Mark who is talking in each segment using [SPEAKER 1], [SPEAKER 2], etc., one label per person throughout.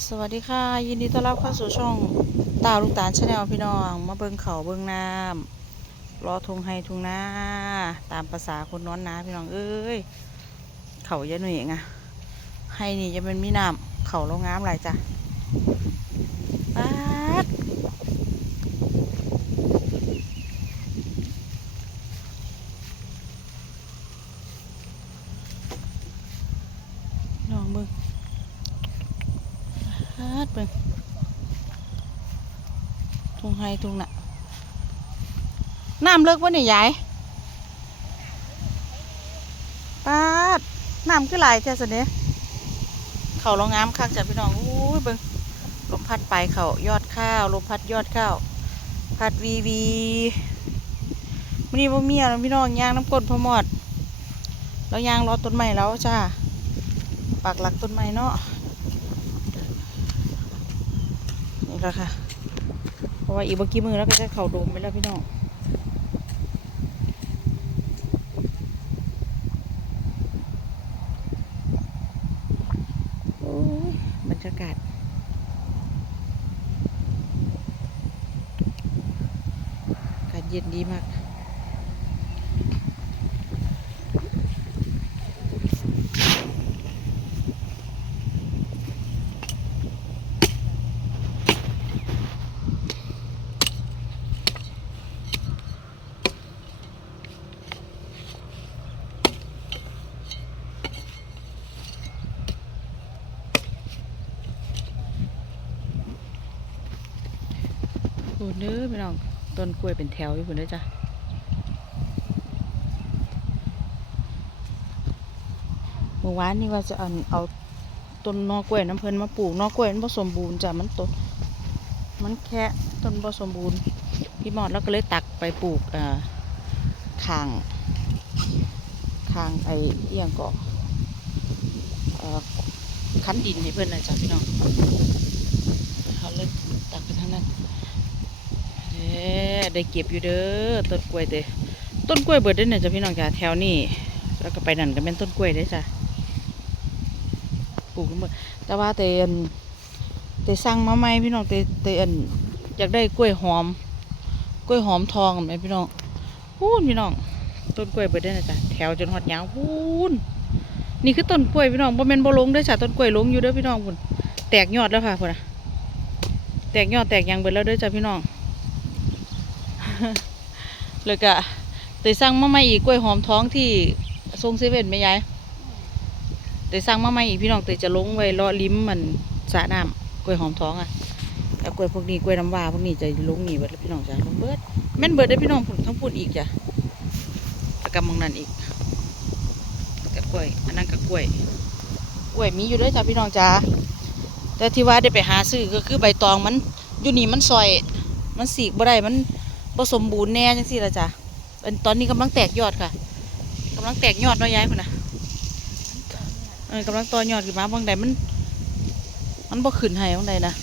[SPEAKER 1] สวัสดีค่ะ ยินดีต้อนรับเข้าสู่ช่องตาลูกตาลชาแนลพี่น้อง มาเบิงเขาเบิงน้ำรอทงให้ทุงนาตามภาษาคนน้อนนาพี่น้องเอ้ยเขาเยอะหน่อยไงให้นี่จะเป็นมีน้ำเขาลงน้ำไรจ้ะป๊าดน้องเบิ่ง ฮา ดเบิ่งทุ่งไฮทุ่งน่ะ น้ำเลิกวะเนี่ยยายปาด น้ำคือไหลายแท้สเนี่ยเขาเรางามคักจ้ะพี่น้องอู้ยเบิ่งลมพัดไปเขายอดข้าวลมพัดยอดข้าว พัดวีวีมันนี้บ่มีอะไรพี่น้องยางน้ำก้นพอหมอด แล้วยางรอต้นไม้แล้วจ้าปากหลักต้นไม้เนาะ นี่แหละค่ะ เพราะว่าอีกเมื่อกี้มือแล้วก็จะเข่าโดมไปแล้วพี่น้องโอ้ยบรรยากาศอากาศเย็นดีมาก โอ้เนื้อพี่น้องต้นกล้วยเป็นแถวอยู่พุ่นเด้อจ้ะเมื่อวานนี่ว่าจะเอาเอาต้นนอกล้วยน้ำเพลินมาปลูกนอกล้วยมันผสมบูรณ์จ้ะมันต้นมันแค่ต้นผสมบูรณ์พี่หมอดแล้วก็เลยตักไปปลูกเอ่างข้างไอ้เอียงเกาะเอ่อคั้นดินให้เพื่อนนะจ้ะพี่น้องเขาเลยตักไปทางนั้น ได้เก็บอยู่เด้อต้นกล้วยเด้อต้นกล้วยเบิดเด้เนี่ยจ้ะพี่น้องจ้ะแถวนี้แล้วก็ไปนั่นก็เป็นต้นกล้วยเด้จ้ะปลูกหมดแต่ว่าแต่อันแต่สั่งมาใหม่พี่น้องแต่แต่อันอยากได้กล้วยหอม กล้วยหอมทองไหมพี่น้องพูนพี่น้องต้นกล้วยเบิดได้นะจ๊ะแถวจนหอดยาวพูนนี่คือต้นกล้วยพี่น้องบ่แม่นบ่ลงเด้จ้ะต้นกล้วยลงอยู่เด้อพี่น้องพุ่นแตกยอดแล้วค่ะพุ่นนะแตกยอดแตกยังเบิดแล้วเด้อจ้ะพี่น้อง แล้วก็แต่สั่งมาใหม่อีกกล้วยหอมท้องที่ทรงเซเว่นไหมยายแต่สั่งมาใหม่อีกพี่น้องแต่จะลงไว้รอลิ้มมันสะน้ำกล้วยหอมท้องอะแล้วกล้วยพวกนี้กล้วยน้ำว้าพวกนี้จะลงนี่เบิดพี่น้องจ้ะลงเบิดแม่นเบิดได้พี่น้องผมทั้งพูดอีกจ้ะแล้วกำมองนั่นอีกกับกล้วย อันนั้นกับกล้วยกล้วยมีอยู่ด้วยจ้ะพี่น้องจ้ะแต่ที่ว่าได้ไปหาซื้อก็คือใบตองมันอยู่นี่มันซอย มันสีกบ่ได้มัน ผสมบูรณ์แน่จังซี่ละจ้ะอันตอนนี้กำลังแตกยอดค่ะกำลังแตกยอดเน้อยย้ายคนน่ะเออกำลังต่อยอดขึ้นมาบางใดมัน มันบ่ขึ้นให้บางใดนะ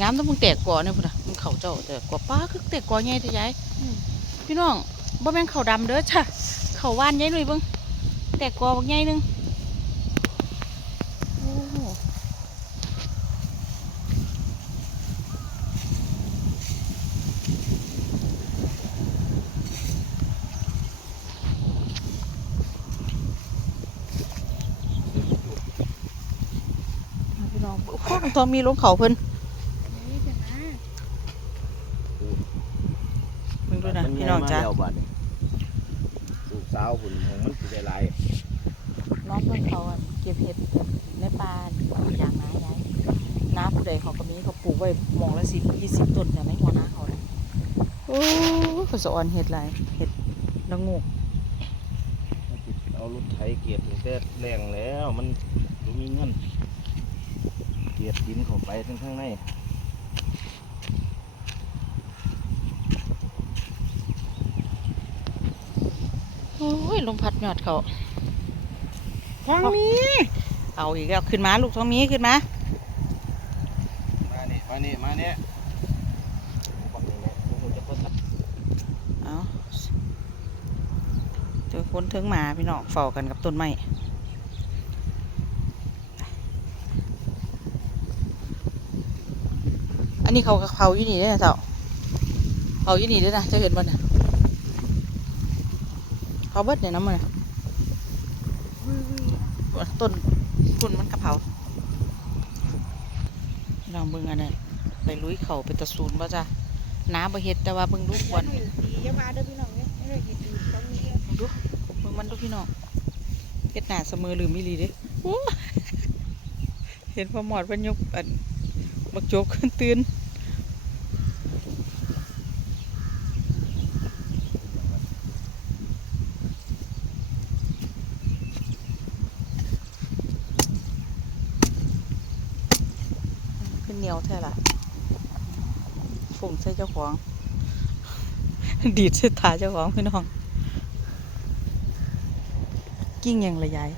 [SPEAKER 1] งามต้องมึงแตกก่อเนี่ยพุ่นน่ะมันเขาเจ้าแต่กว่าป้าคือแตกก่อใหญ่แต่ยายพี่น้องบ่แม่นเขาดำเด้อจ้ะเขาว่านใหญ่หน่อยเบิ่งแตกก่อบักใหญ่หนึงโอ้โหมา พี่น้องโอ้โหตัวมีลงเขาเพิ่นมึงดูนะพี่น้องจ้ะ
[SPEAKER 2] มัใหญ่มาแล้วบัดนี้ลูกสาวหุ่นของมันสิได้หลาย
[SPEAKER 1] น้องเพื่อนเขาอะเก็บเห็ดในป่าอย่างน้ายายน้าผู้ใดเขาก็มีเขาปลูกไว้หมองละสิบยี่สิบต้นแต่ในหัวน้าเขาเลยโอ้ยเขาสะออนเห็ดหลายเห็ดละโงู
[SPEAKER 2] มันสิเอารถไถเกียบนี่แต่แรงแล้วมันบ่มีเงิน เกียบดินเข้าไปทั้งข้างใน
[SPEAKER 1] โอ้ยลมพัดยอดเขา
[SPEAKER 2] ทางนี้
[SPEAKER 1] เอาอีกแล้วขึ้นมาลูกท้องมีขึ้นมา
[SPEAKER 2] มานี่มานี่มานี่บักนี่แม่โอ้โหจะก็ทับ
[SPEAKER 1] เอาเจอคนถึงหมาพี่น้องเฝ้ากันกับต้นไม้ อันนี้เขาเผาอยู่นี่ด้อนะเจ้าเผาอยู่นี่ด้อนะจะเห็นบ่น่ะเขาเบิดเนี่ยน้ำมันต้นต้นมันกระเพราลองเบิ่งอันนั้นไปลุยเขาไปตะซูนบ่จ้ะน้าบ่เฮ็ดแต่ว่าเบิ่งดูควน
[SPEAKER 3] ดีอย่ามาเด้อพี่น้องเวียไม่ได้กินดีต้องมีเยอะ
[SPEAKER 1] มึงดูมึงมันดูพี่น้องเฮ็ดหนาเสมอหรือมิลีเด้เห็นพอหมอดเพิ่นยกอัน บักโจกขึ้นตื่นขึ้นเหนียวแท้ล่ะฝุ่งใส่เจ้าของ ดีดใส่ตาเจ้าของพี่น้อง กิ้งยังระยาย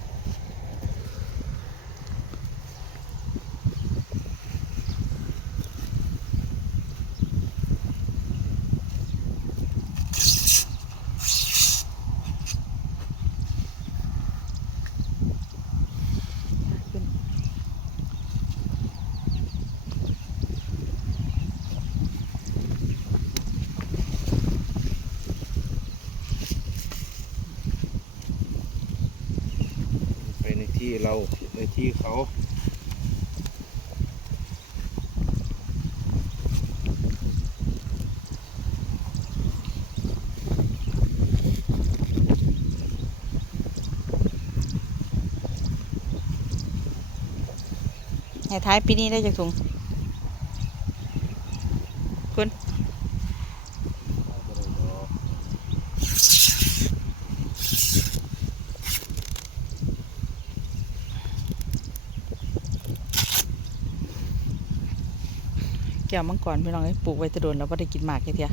[SPEAKER 2] เราผิดในที่เขา
[SPEAKER 1] ให้ท้ายปีนี้ได้จากถุง คุณ แก้วมังกรพี่น้องให้ปลูกไว้จะโดนแล้วก็ได้กินหมากแค่เทีย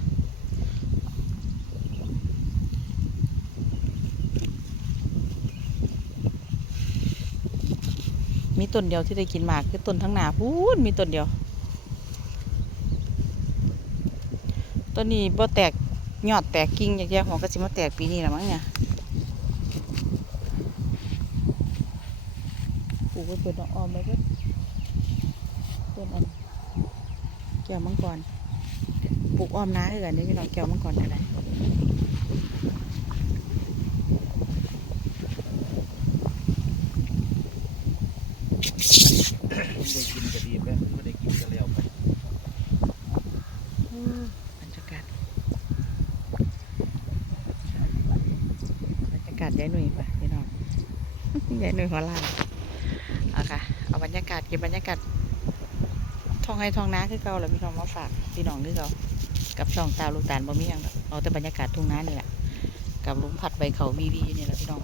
[SPEAKER 1] มีต้นเดียวที่ได้กินหมากคือต้นทั้งหนาพูดมีต้นเดียว ต้นนี้บ่แตกยอดแตกกิ่งอย่างเงี้ยหัวก็สิมาแตกปีนี้ละมั้งเนี่ยปลูกไว้เป็นดอกออมไว้เพิ่นต้นอัน แก้วมังกรปลูกอ้อมน้าคือกันนี่พี่น้องแก้วมังกรก็ได้
[SPEAKER 2] ได้กินก็ดีแล้วไม่ได้กินก็แล้วไป
[SPEAKER 1] บรรยากาศบรรยากาศยายหนุ่ยไปพี่น้องยายหนุ่ยหัวลานเอาค่ะเอาบรรยากาศเก็บบรรยากาศ ทองให้ทองน้าคือเก่าแล้วพี่น้องมาฝากพี่น้องคือเก่ากับช่องตาลูกตาลบ่มีหยังเอาแต่บรรยากาศทุ่งนานี่แหละกับลุมพัดใบเขาวีวีนี่แหละพี่น้อง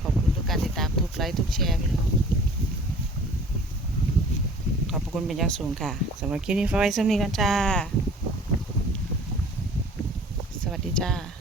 [SPEAKER 1] ขอบคุณทุกการติดตามทุกไลค์ทุกแชร์พี่น้องขอบคุณเป็นอย่างสูงค่ะสำหรับคลิปนี้ฝากไว้สำนีกันจ้า สวัสดีจ้า